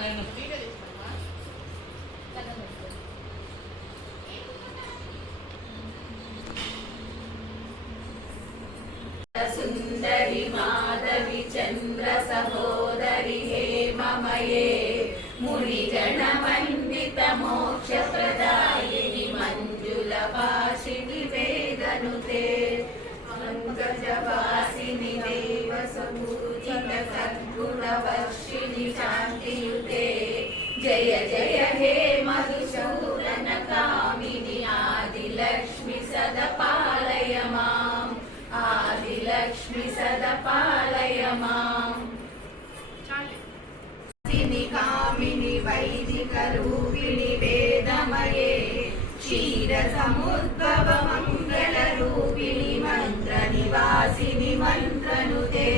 నేను. సుందరి మాధవి చంద్ర సహోదరి హేమమయే మునిజన మండిత మోక్ష ప్రదాయిని మంజుల భాషిని వేదనుతే. పంకజవాసిని దేవ సపూజిత సద్గుణ వర్షిణి శాంతియుతే హే మధుసూదన కామిని ఆదిలక్ష్మి సదపాలయ మాం ఆదిలక్ష్మి సదపాలయ మాం కామిని వైదిక రూపిణి వేదమయే క్షీర సముద్భవ మంగళ రూపిణి మంత్ర నివాసిని మంత్రనుతే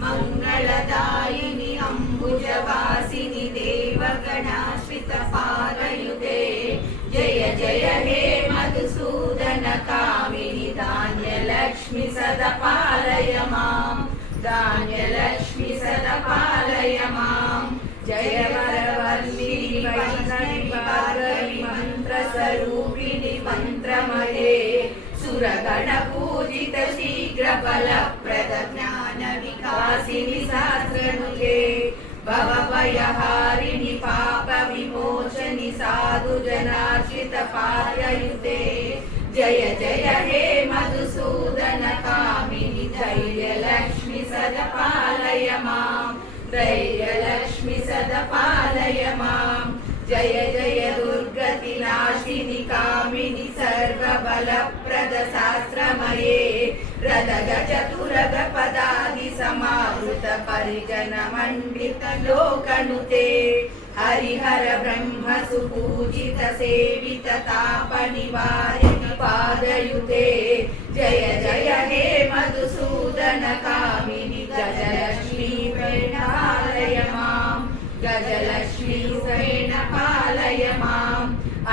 మంగళదాయి ధాన్యలక్ష్మి సదపాలయ మాం ధాన్యలక్ష్మి సదపాలయ మాం జయ వరవర్ణిని వైష్ణవి భార్గవి మంత్ర స్వరూపిణి మంత్రమయే సురగణ పూజిత శీఘ్ర ఫలప్రద జ్ఞాన వికాసిని శాస్త్రనుతే భవ భయహారిణి పాప విమోచని సాధు జనార్చిత పార్యయుతే జయ జయ హే మధుసూదన కామిని ధైర్యలక్ష్మి సదపాలయ మాం ధైర్యలక్ష్మి సదపాలయ మాం జయ జయ దుర్గతి నాశిని కామిని సర్వబలప్రద శాస్త్రమయే రథగ జయ జయ హే మధుసూదన కామిని గజలక్ష్మీ ప్రణాలయ మాం గజలక్ష్మీ ప్రేణ పాలయ మాం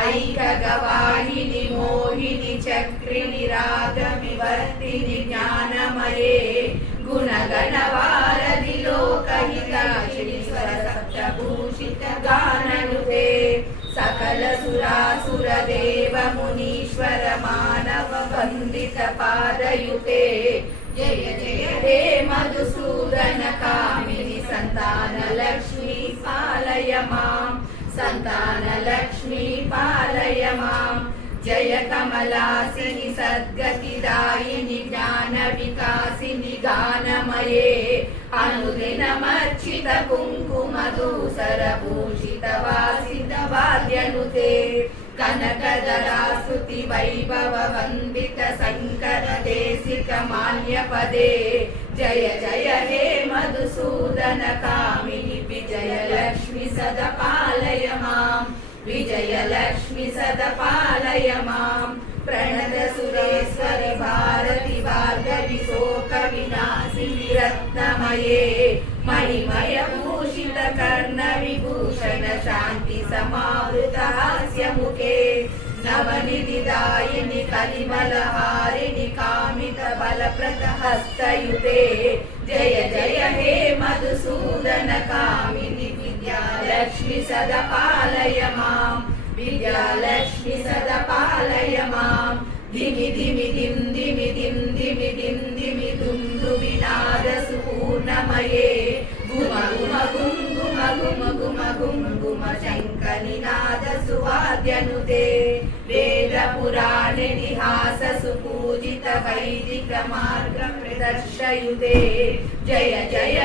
ఐకగవాహిని మోహిని చక్రిని రాగమివర్తిని జ్ఞానమయే గుణగణ వందిత జయ జయ హే మధుసూదన కామిని సంతాన లక్ష్మి పాలయ మాం. సంతాన లక్ష్మి పాలయ మాం. జయ కమలాసిని సద్గతిదాయిని జ్ఞాన వికాసిని గానమయే. అనుదినమర్చిత కుంకుమ దూసర భూషిత వాసిత వాద్యనుతే. కనకదరాస్తుతి स्तुति वैभव वन्दित शङ्कर देशिक मान्यपदे जय जय, हे मधुसूदन कामिनि विजयलक्ष्मि सदपालय माम्। विजयलक्ष्मि सदपालय माम्। प्रणद सुरेश्वरि भारति भार्गवि शोकविनाशिनि रत्नमये। मणिमय भूषित कर्णविभूषण शान्ति నవనిధి దాయిని కలిమల హారిణి కామిత బలప్రద హస్తయుతే జయ జయ హే మధుసూదన కామిని విద్యాలక్ష్మి సదపాలయ మాం విద్యాలక్ష్మి సదపాలయ మాం ధిమి ధిమి ధిం ధిమి ధిం ధిమి ధిం ధిమి దుం దువినాద సుపూర్ణమయే గుమ గుమ గుం గుమ గుమ గుమ గుం గుమ శంకనినాద సువాద్యనుతే వేద పురాణిహాస సుపూజిత వైదిక మార్గ ప్రదర్శయుతే జయ జయ